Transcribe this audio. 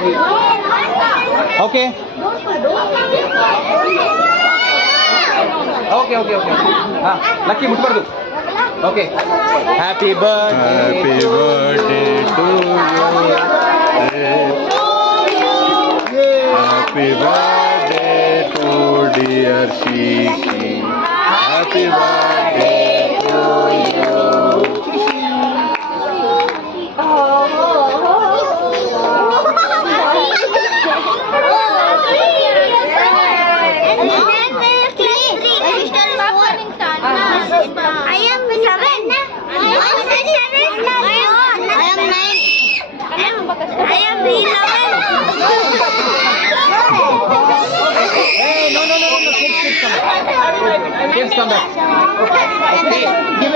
Okay. Okay. Lucky mutbardu. Okay. Happy birthday to you. Happy birthday to dear Shishi. Happy birthday to you. Hey, no. Kids come back. Okay.